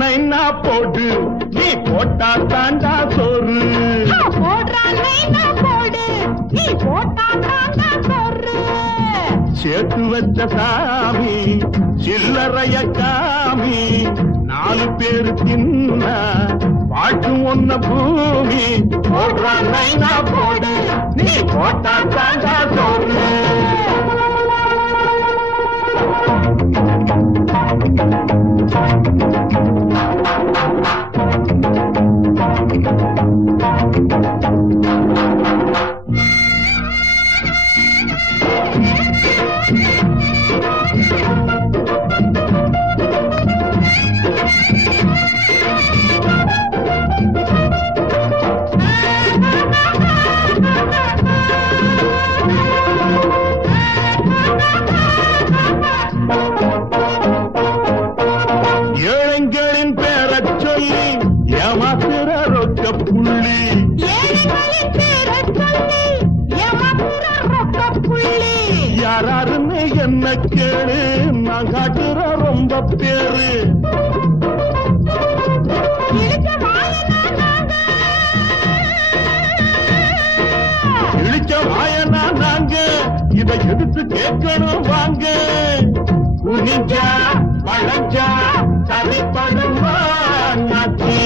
நைனா போடு நீ போட்டா தாண்டா சோறு போடு நீ போட்டா தாண்டா சோறு சேர்த்து வச்ச சாமி சில்லறைய காமி 4 பேரு தின்ன வாட்டும் ஒன்ன பூமி போடுறான் நைனா போடு நீ போட்டா தாண்டா சோறு ஏழைகளின் பேரச் சொல்லி ஏமாத்துற ரொக்க புள்ளி யாராருன்னு என்ன கேளு நான் காட்டுற ரொம்ப பேரு இழிச்ச வாயனா நாங்க இதை எடுத்து கேட்கணும் வாங்க குனிஞ்சா வளைஞ்சா சரிப்படுமா நாச்சி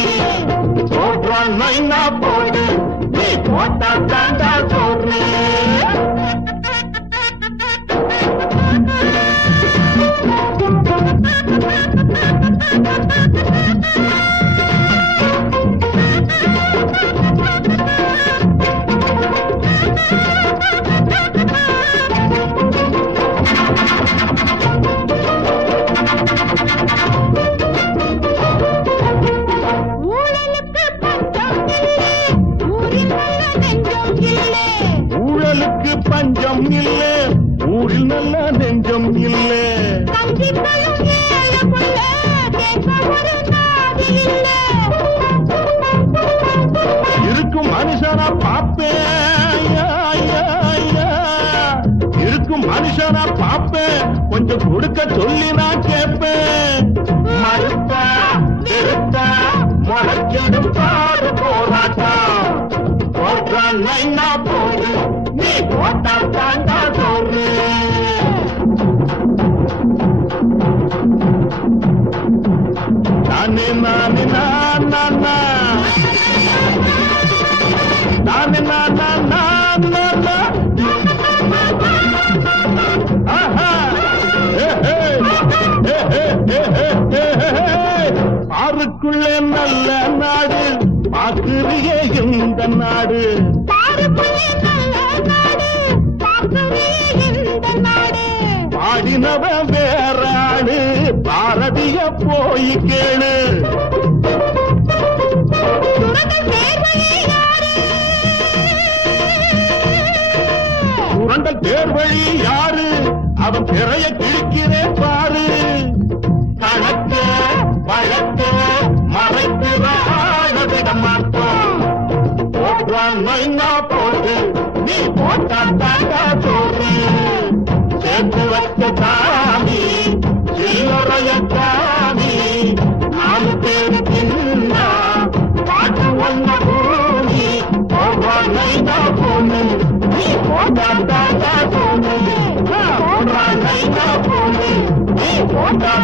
போடுறான் நைனா போடு நீ போட்டா தாண்டா சோறு ஊழலுக்கு பஞ்சம் இல்லை ஊரில் நல்ல நெஞ்சம் இல்லை இருக்கும் மனுஷனா பாப்பேன் இருக்கும் மனுஷனா பாப்பேன் கொஞ்சம் கொடுக்க சொல்லி நான் கேட்பேன் மறுத்தா நிறுத்தா முளைச்சிடும் பாடு போராட்டம் போட்டான் நைனா போடு நீ போட்டா தாண்டா சோறு நானே நானே நானா நானே நானா நானா ஆறுக்குள்ளே நல்ல நாடு பாக்குறியே இந்த நாடு பாடினவ வேறாடு பாரதிய போய் கேளு சுரண்டல் தேர்வழி யாரு அவன் பிறைய கிழிக்கிறேன் பாரு கணக்க வழக்க மறைத்து மாட்டோம் போடுறான் நைனா போடு நீ போட்டா தாண்டா சோறு சேர்த்து வச்ச சாமி சில்லறைய சாமி 4 பேரு தின்னா பாட்டு ஒன்ன பூமி போடுறான் நைனா போடு நீ போட்டா தாண்டா சோறு போடுறான் நைனா போடு நீ போட்டா